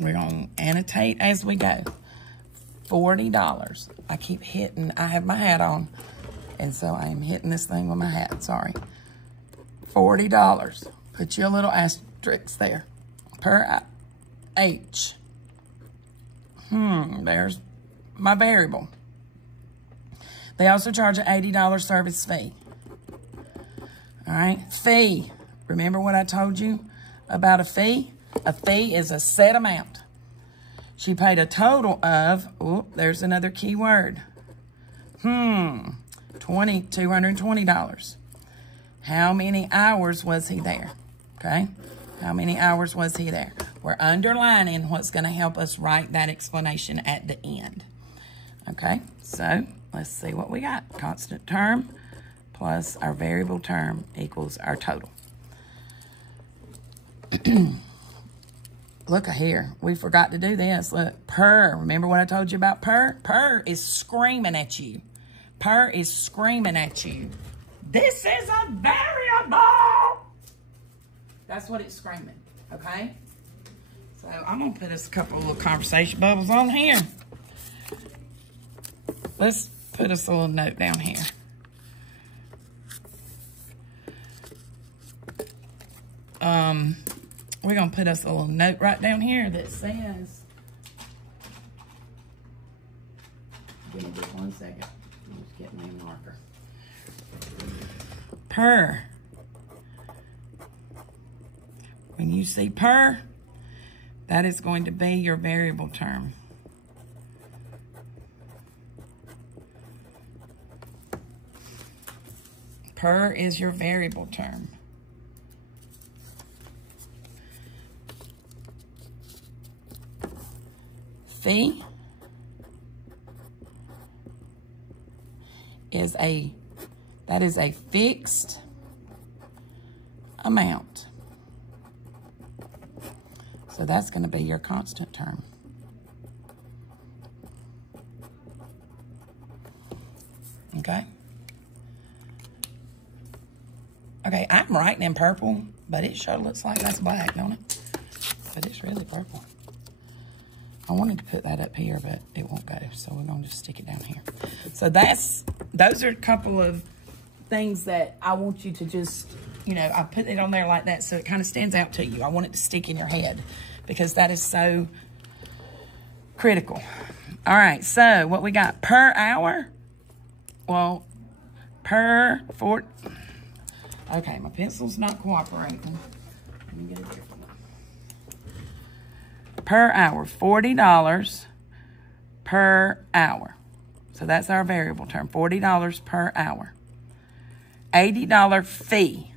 We're going to annotate as we go. $40. I keep hitting, I have my hat on, and so I am hitting this thing with my hat, sorry. $40. Put you a little asterisk there. Per H. There's my variable. They also charge an $80 service fee. All right, fee. Remember what I told you about a fee? A fee is a set amount. She paid a total of, there's another key word. $220. How many hours was he there? Okay, how many hours was he there? We're underlining what's going to help us write that explanation at the end. Okay, so let's see what we got. Constant term plus our variable term equals our total. Look here, we forgot to do this. Look, per, remember what I told you about per? Per is screaming at you. Per is screaming at you. This is a variable. That's what it's screaming, okay? So I'm gonna put us a couple of little conversation bubbles on here. Let's put us a little note down here. We're gonna put us a little note right down here that says, give me just 1 second. I'm just getting my marker. Per. When you see per, that is going to be your variable term. Per is your variable term. Fee is that is a fixed amount. So that's going to be your constant term. Okay? Okay, I'm writing in purple, but it sure looks like that's black, don't it? But it's really purple. I wanted to put that up here, but it won't go, so we're going to just stick it down here. So those are a couple of things that I want you to just, you know, I put it on there like that so it kind of stands out to you. I want it to stick in your head because that is so critical. All right, so what we got per hour? Well, okay, my pencil's not cooperating. Let me get a different one. Per hour, $40 per hour. So that's our variable term, $40 per hour. $80 fee.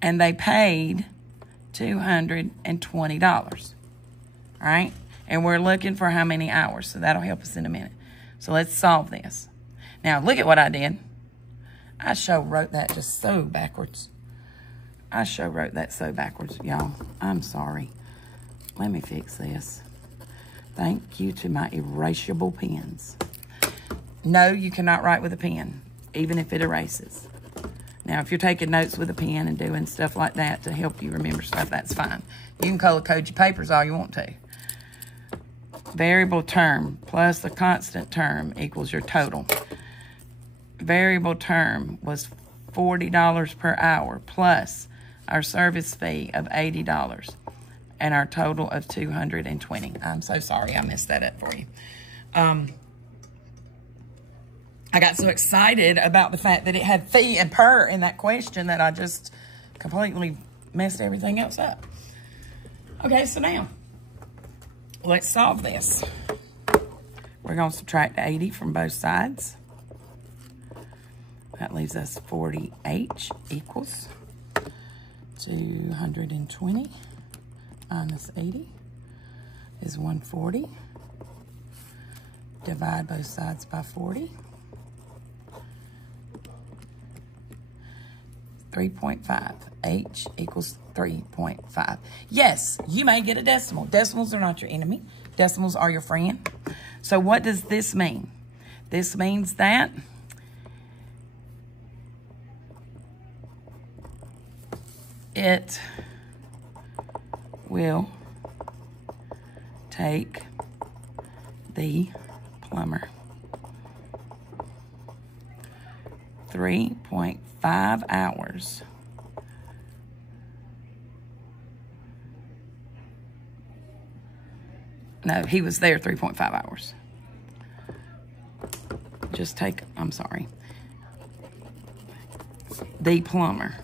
And they paid $220. All right? And we're looking for how many hours, so that'll help us in a minute. So let's solve this. Now, look at what I did. I sure wrote that just so backwards. Y'all. I'm sorry. Let me fix this. Thank you to my erasable pens. No, you cannot write with a pen, even if it erases. Now, if you're taking notes with a pen and doing stuff like that to help you remember stuff, that's fine. You can color code your papers all you want to. Variable term plus the constant term equals your total. Variable term was $40 per hour plus our service fee of $80 and our total of $220. I'm so sorry I messed that up for you. I got so excited about the fact that it had fee and per in that question that I just completely messed everything else up. Okay, so now let's solve this. We're going to subtract 80 from both sides. That leaves us 40H equals 220 minus 80 is 140. Divide both sides by 40. 3.5. H equals 3.5. Yes, you may get a decimal. Decimals are not your enemy. Decimals are your friend. So what does this mean? This means that it will take the plumber 3.5 hours No, he was there 3.5 hours. Just take, I'm sorry. The plumber.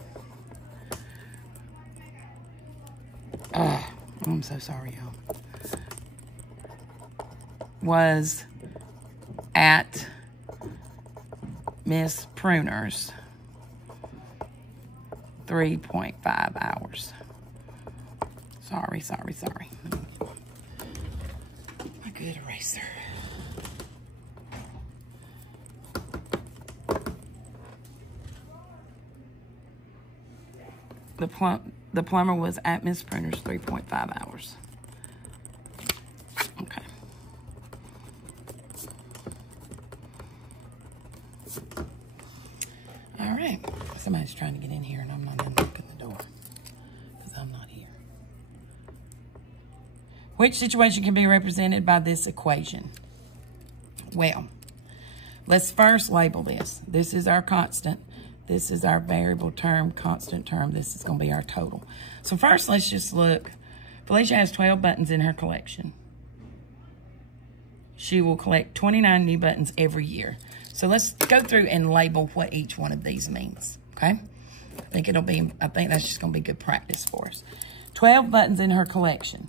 I'm so sorry, y'all. Was at Miss Pruner's 3.5 hours. Sorry. My good eraser. The plumber was at Miss Pruner's 3.5 hours. Okay. All right. Somebody's trying to get in here and I'm not unlocking the door because I'm not here. Which situation can be represented by this equation? Well, let's first label this. This is our constant. This is our variable term, constant term. This is going to be our total. So first, let's just look. Felicia has 12 buttons in her collection. She will collect 29 new buttons every year. So let's go through and label what each one of these means, okay? I think that's just going to be good practice for us. 12 buttons in her collection.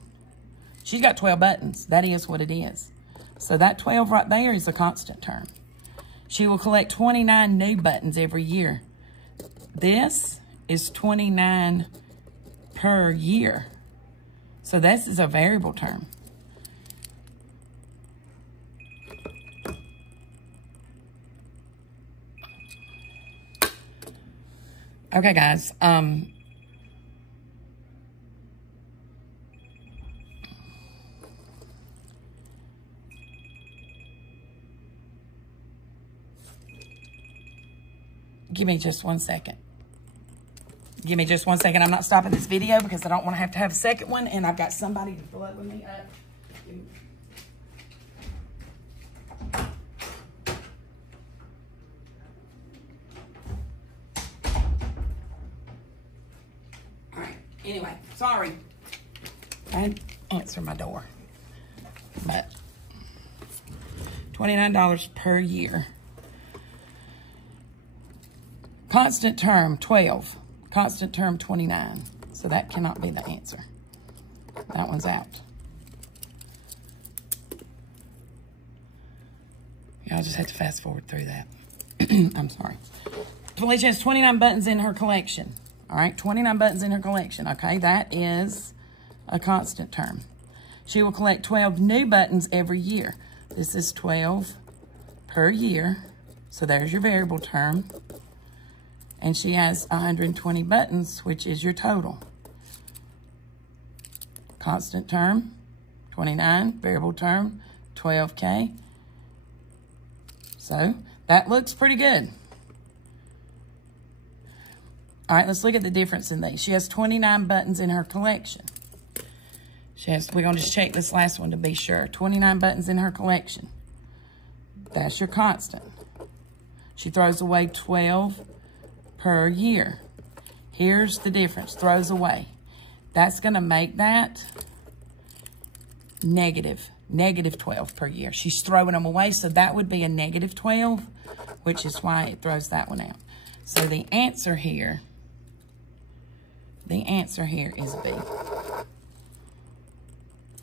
She's got 12 buttons. That is what it is. So that 12 right there is a constant term. She will collect 29 new buttons every year. This is 29 per year. So this is a variable term. Okay, guys. Give me just 1 second. Give me just 1 second. I'm not stopping this video because I don't want to have a second one, and I've got somebody to blow me up. All right. Anyway, sorry. I didn't answer my door. But $29 per year. Constant term, 12. Constant term, 29. So that cannot be the answer. That one's out. Yeah, I'll just have to fast forward through that. I'm sorry. Felicia has 29 buttons in her collection. All right, 29 buttons in her collection. Okay, that is a constant term. She will collect 12 new buttons every year. This is 12 per year. So there's your variable term. And she has 120 buttons, which is your total. Constant term, 29. Variable term, 12K. So that looks pretty good. All right, let's look at the difference in these. She has 29 buttons in her collection. We're going to just check this last one to be sure. 29 buttons in her collection. That's your constant. She throws away 12 per year. Here's the difference. Throws away. That's going to make that negative 12 per year. She's throwing them away, so that would be a negative 12, which is why it throws that one out. So the answer here is B.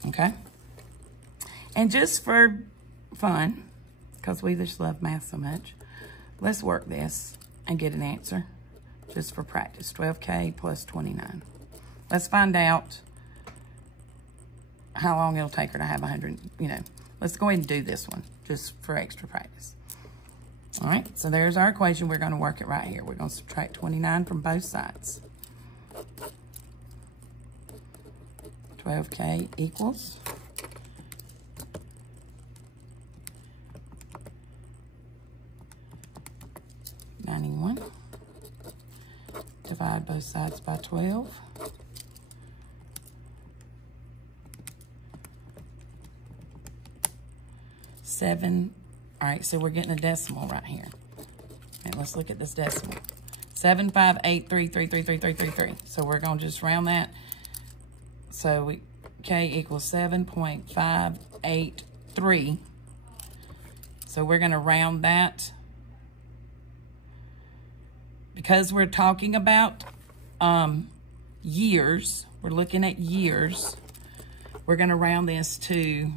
Okay? And just for fun, because we just love math so much, let's work this and get an answer just for practice. 12K plus 29. Let's find out how long it'll take her to have 100, Let's go ahead and do this one just for extra practice. All right, so there's our equation. We're going to work it right here. We're going to subtract 29 from both sides. 12K equals 91. Divide both sides by 12. 7. All right, so we're getting a decimal right here. And let's look at this decimal. 75833333333. So we're going to just round that. So K equals 7.583. So we're going to round that. Because we're talking about years, we're looking at years, we're going to round this to,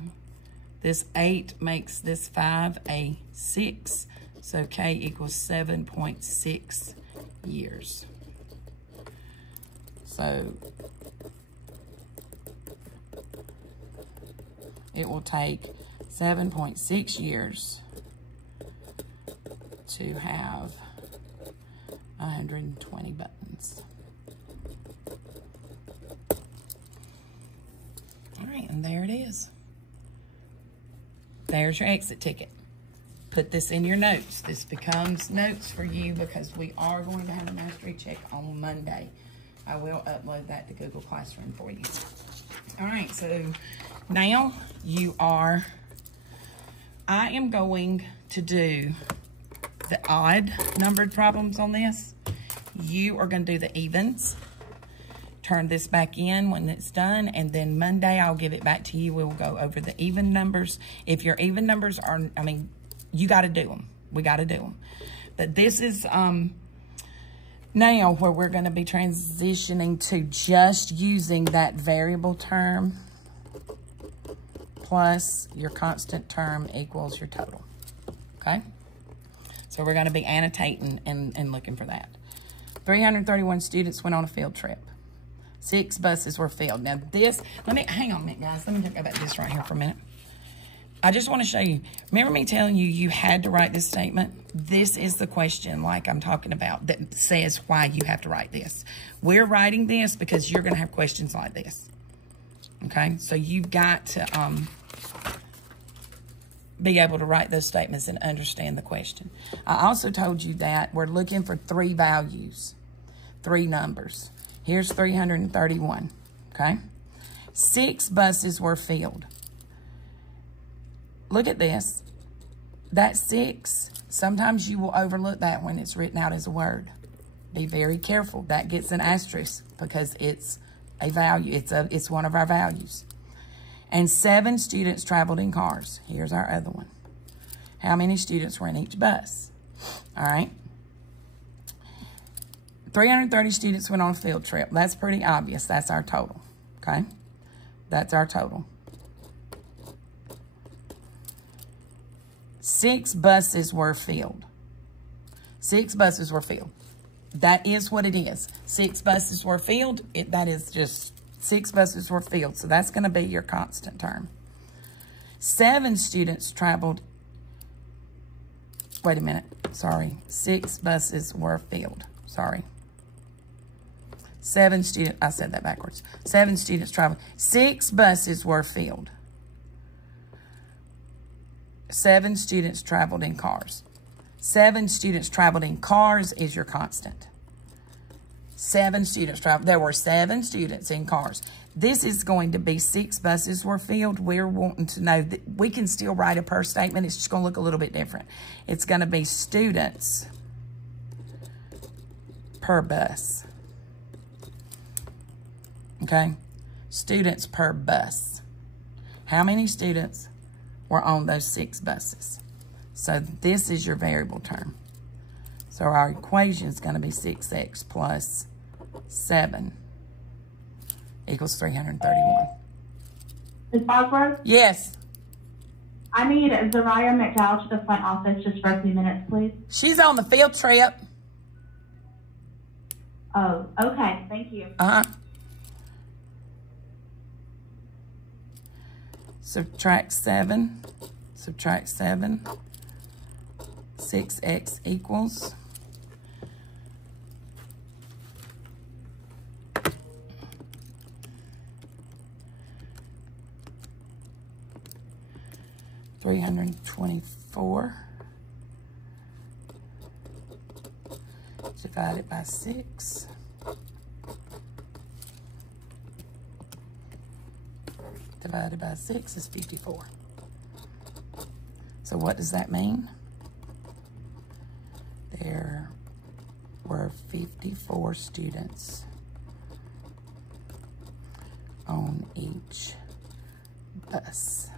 this 8 makes this 5 a 6. So K equals 7.6 years. So it will take 7.6 years to have 120 buttons. All right, and there it is. There's your exit ticket. Put this in your notes. This becomes notes for you because we are going to have a mastery check on Monday. I will upload that to Google Classroom for you. All right, so now I am going to do the odd numbered problems on this. You are going to do the evens. Turn this back in when it's done, and then Monday I'll give it back to you. We'll go over the even numbers. If your even numbers are, you got to do them. We got to do them. But this is now where we're going to be transitioning to just using that variable term plus your constant term equals your total. Okay? So we're going to be annotating and looking for that. 331 students went on a field trip. 6 buses were filled. Now this, hang on a minute, guys. Let me talk about this right here for a minute. I just want to show you. Remember me telling you you had to write this statement? This is the question like I'm talking about that says why you have to write this. We're writing this because you're going to have questions like this. Okay? So you've got to be able to write those statements and understand the question. I also told you that we're looking for 3 values, 3 numbers. Here's 331. Okay? 6 buses were filled. Look at this. That 6, sometimes you will overlook that when it's written out as a word. Be very careful. That gets an asterisk because it's a value. It's one of our values. And 7 students traveled in cars. Here's our other one. How many students were in each bus? All right. 330 students went on a field trip. That's pretty obvious. That's our total. Okay? That's our total. 6 buses were filled. 6 buses were filled. That is what it is. 6 buses were filled. That is just 6 buses were filled. So that's going to be your constant term. 7 students traveled. Wait a minute. Sorry. 6 buses were filled. Sorry. 7 students. I said that backwards. 7 students traveled. 6 buses were filled. 7 students traveled in cars. 7 students traveled in cars is your constant. 7 students traveled. There were 7 students in cars. This is going to be 6 buses were filled. We're wanting to know that we can still write a per statement. It's just going to look a little bit different. It's going to be students per bus. Okay? Students per bus. How many students were on those 6 buses? So this is your variable term. So our equation is going to be 6x plus 7 equals 331. Ms. Bosworth? Yes. I need Zariah McDowell to the front office just for a few minutes, please. She's on the field trip. Oh, okay. Thank you. Uh-huh. Subtract 7. Subtract 7. 6x equals 324 divided by 6 divided by 6 is 54. So what does that mean? There were 54 students on each bus.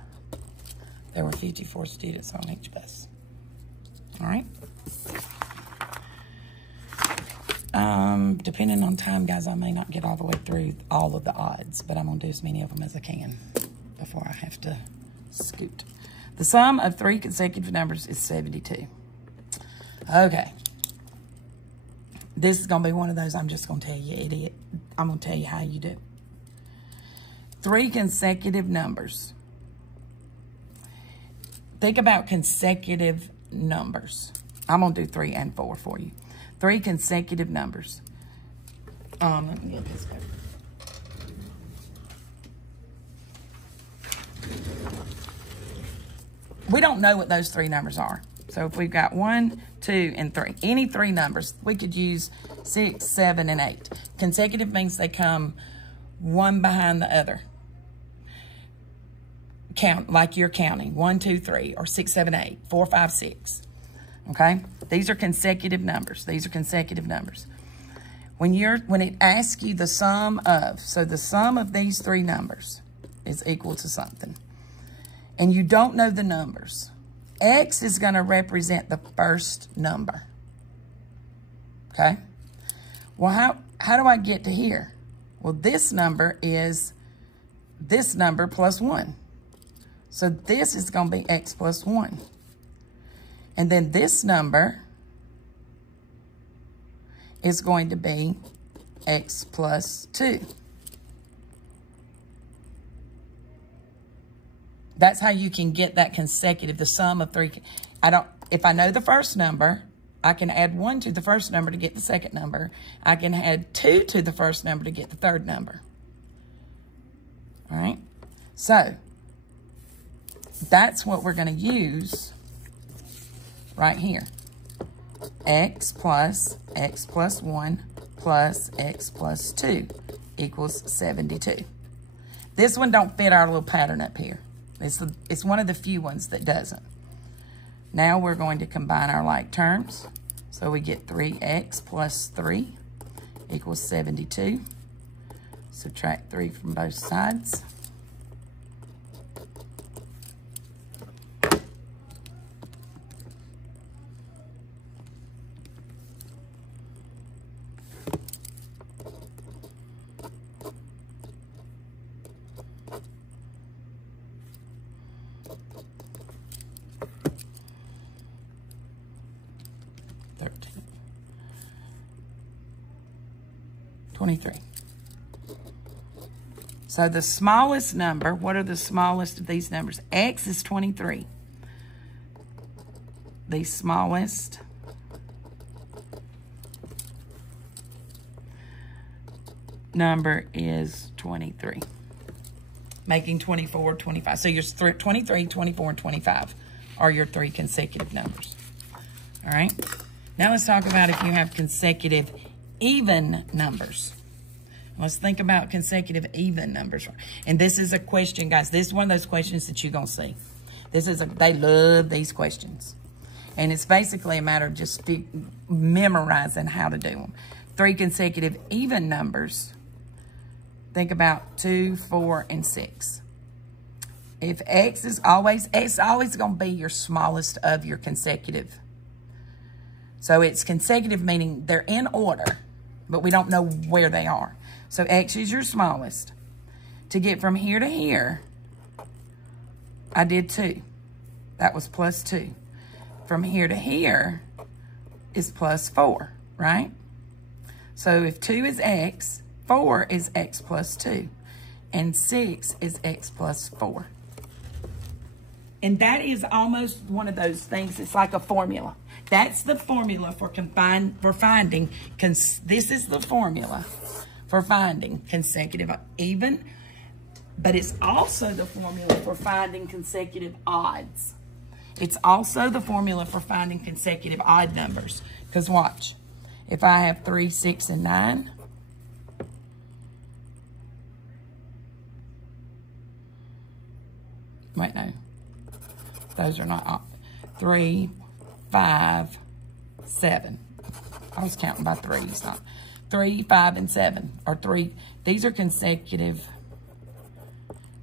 There were 54 students on each bus. All right. Depending on time, guys, I may not get all the way through all of the odds, but I'm going to do as many of them as I can before I have to scoot. The sum of 3 consecutive numbers is 72. Okay. This is going to be one of those I'm just going to tell you, idiot. I'm going to tell you how you do. 3 consecutive numbers. Think about consecutive numbers. I'm going to do 3 and 4 for you. 3 consecutive numbers. Let me get this paper. We don't know what those 3 numbers are. So if we've got 1, 2, and 3, any 3 numbers, we could use 6, 7, and 8. Consecutive means they come one behind the other. Count like you're counting 1, 2, 3, or 6, 7, 8, 4, 5, 6. Okay, these are consecutive numbers. These are consecutive numbers. When it asks you the sum of, so the sum of these 3 numbers is equal to something, and you don't know the numbers, X is going to represent the first number. Okay. Well, how do I get to here? Well, this number is this number plus 1. So this is going to be X plus 1. And then this number is going to be X plus 2. That's how you can get that consecutive, the sum of 3. If I know the first number, I can add 1 to the first number to get the second number. I can add 2 to the first number to get the third number. All right? So, that's what we're going to use right here. X plus 1 plus X plus 2 equals 72. This one don't fit our little pattern up here. It's one of the few ones that doesn't. Now we're going to combine our like terms. So we get 3x plus 3 equals 72. Subtract 3 from both sides. So the smallest number, what are the smallest of these numbers? X is 23. The smallest number is 23. Making 24, 25. So your 23, 24, and 25 are your 3 consecutive numbers. All right. Now let's talk about if you have consecutive even numbers. Let's think about consecutive even numbers. And this is a question, guys. This is one of those questions that you're going to see. They love these questions. And it's basically a matter of just memorizing how to do them. 3 consecutive even numbers. Think about 2, 4, and 6. If X is always going to be your smallest of your consecutive. So it's consecutive, meaning they're in order, but we don't know where they are. So X is your smallest. To get from here to here, I did 2. That was plus 2. From here to here is plus 4, right? So if 2 is X, 4 is X plus 2, and 6 is X plus 4. And that is almost one of those things, it's like a formula. That's the formula for finding, this is the formula for finding consecutive even, but it's also the formula for finding consecutive odds. It's also the formula for finding consecutive odd numbers. Because watch, if I have 3, 6, and 9, wait, no, those are not odd. 3, 5, 7. I was counting by threes, not 3, 5, and 7 are 3. These are consecutive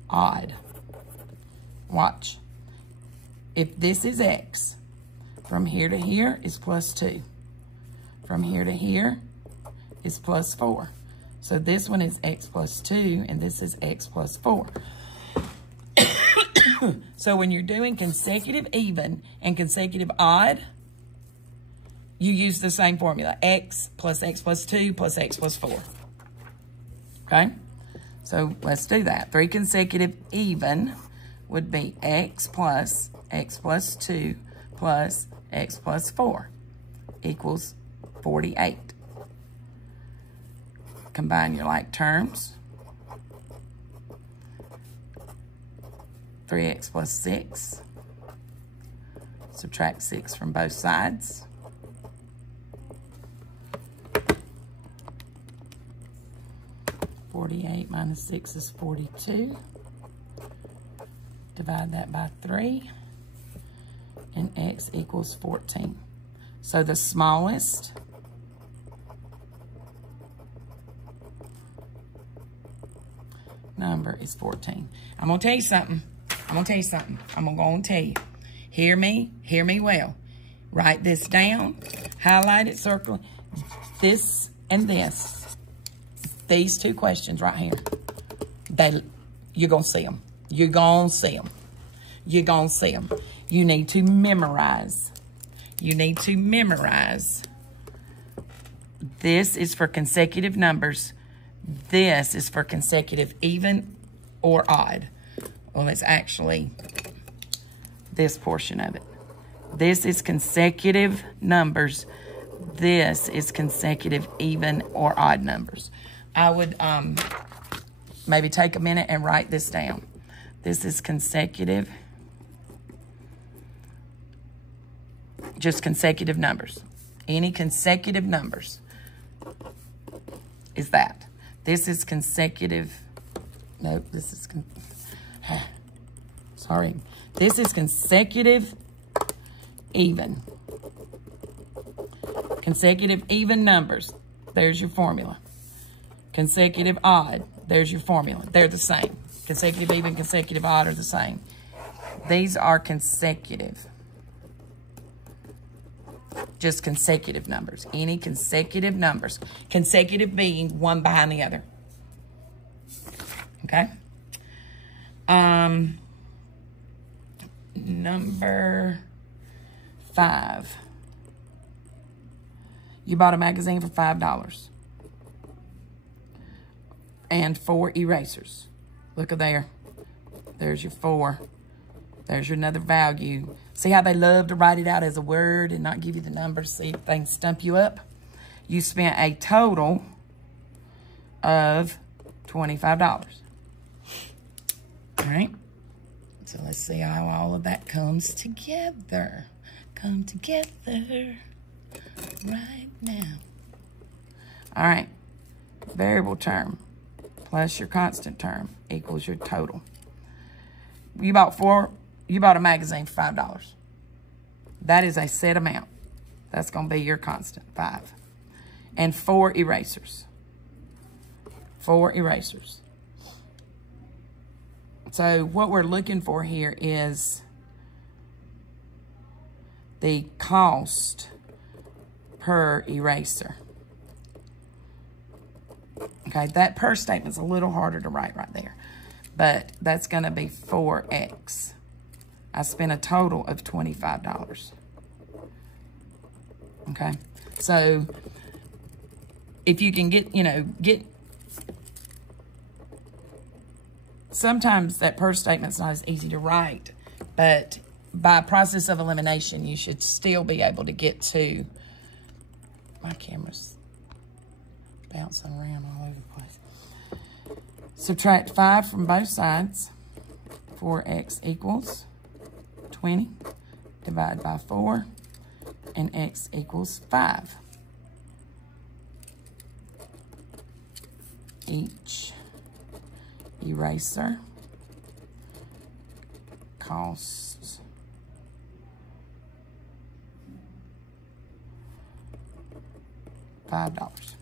odd. Watch. If this is X, from here to here is plus 2. From here to here is plus 4. So this one is X plus 2, and this is X plus 4. So when you're doing consecutive even and consecutive odd, you use the same formula. X plus 2 plus X plus 4. Okay? So let's do that. 3 consecutive even would be X plus 2 plus X plus 4 equals 48. Combine your like terms. 3x plus 6. Subtract 6 from both sides. (48) minus 6 is 42. Divide that by 3. And x equals 14. So the smallest number is 14. I'm going to tell you something. I'm going to go and tell you. Hear me well. Write this down. Highlight it, circle this and this. These two questions right here. You're going to see them. You're going to see them. You're going to see them. You need to memorize. You need to memorize. This is for consecutive numbers. This is for consecutive even or odd. Well, it's actually this portion of it. This is consecutive numbers. This is consecutive even or odd numbers. I would maybe take a minute and write this down. This is consecutive, just consecutive numbers. Any consecutive numbers is that. This is consecutive. Nope, this is, sorry. This is consecutive even. Consecutive even numbers. There's your formula. Consecutive odd. There's your formula. They're the same. Consecutive even, consecutive odd are the same. These are consecutive. Just consecutive numbers. Any consecutive numbers. Consecutive being one behind the other. Okay? Number 5. You bought a magazine for $5. And 4 erasers. Look at there. There's your 4. There's your another value. See how they love to write it out as a word and not give you the numbers? See if they can stump you up? You spent a total of $25. All right. So let's see how all of that comes together. Come together right now. All right. Variable term plus your constant term equals your total. You bought a magazine for $5. That is a set amount. That's going to be your constant, 5. And 4 erasers. 4 erasers. So what we're looking for here is the cost per eraser. Okay, that per statement's a little harder to write right there. But that's going to be 4x. I spent a total of $25. Okay, so if you can get, sometimes that per statement's not as easy to write, but by process of elimination, you should still be able to get to, my camera's bouncing around all over the place. Subtract 5 from both sides. 4x equals 20. Divide by 4. And x equals 5. Each eraser costs $5.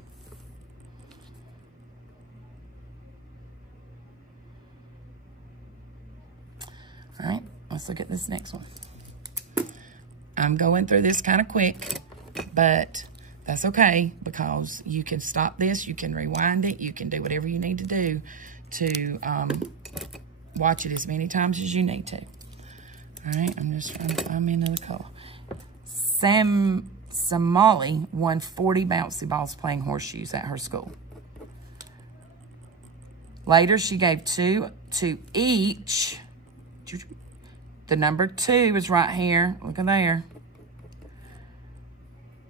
All right, let's look at this next one. I'm going through this kind of quick, but that's okay because you can stop this, you can rewind it, you can do whatever you need to do to watch it as many times as you need to. All right, I'm just trying to find me another color. Somali won 40 bouncy balls playing horseshoes at her school. Later, she gave 2 to each. The number 2 is right here. Look at there.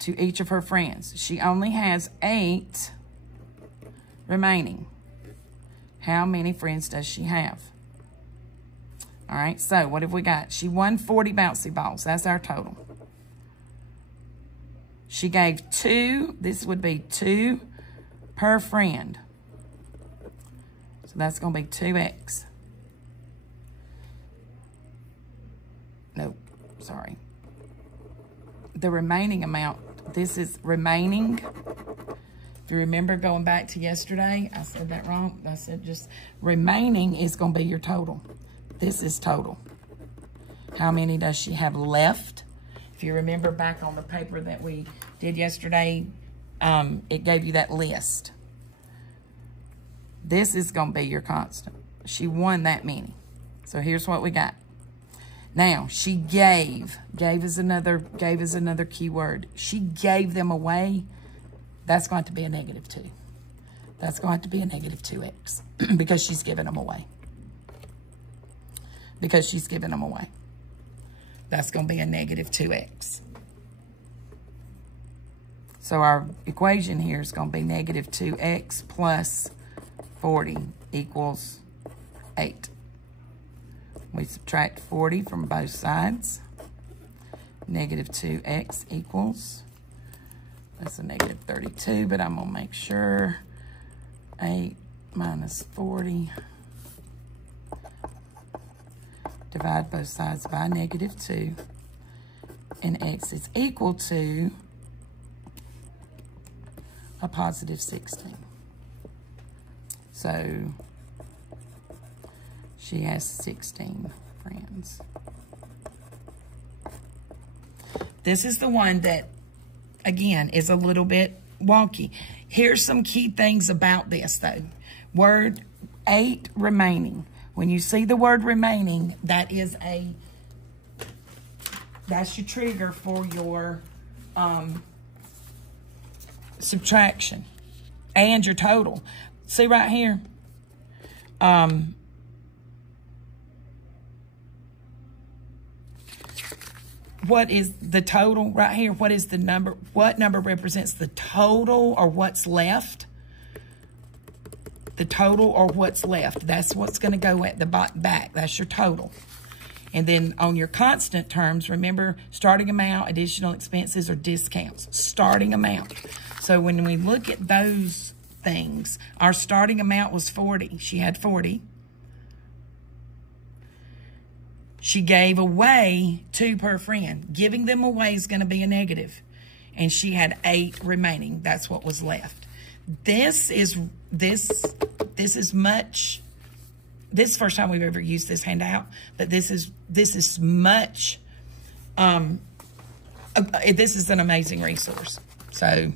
To each of her friends. She only has 8 remaining. How many friends does she have? All right, so what have we got? She won 40 bouncy balls. That's our total. She gave 2. This would be 2 per friend. So that's going to be 2x. Nope, sorry. The remaining amount, this is remaining. If you remember going back to yesterday, I said that wrong. I said just remaining is going to be your total. This is total. How many does she have left? If you remember back on the paper that we did yesterday, it gave you that list. This is going to be your constant. She won that many. So here's what we got. Now, she gave is another key word. She gave them away. That's going to be a -2. That's going to be a -2x because she's giving them away. Because she's giving them away. That's going to be a -2x. So our equation here is going to be -2x plus 40 equals 8. We subtract 40 from both sides. -2x equals, that's a -32, but I'm going to make sure 8 minus 40. Divide both sides by -2. And x is equal to a +16. So she has 16 friends. This is the one that, again, is a little bit wonky. Here's some key things about this, though. Word 8, remaining. When you see the word remaining, that's your trigger for your subtraction and your total. See right here? What is the total right here? What is the number? What number represents the total or what's left? The total or what's left. That's what's going to go at the back. That's your total. And then on your constant terms, remember starting amount, additional expenses, or discounts. Starting amount. So when we look at those things, our starting amount was 40. She had 40. She gave away 2 per friend. Giving them away is going to be a negative. And she had 8 remaining. That's what was left. This is much. This is the first time we've ever used this handout, but this is much. This is an amazing resource. So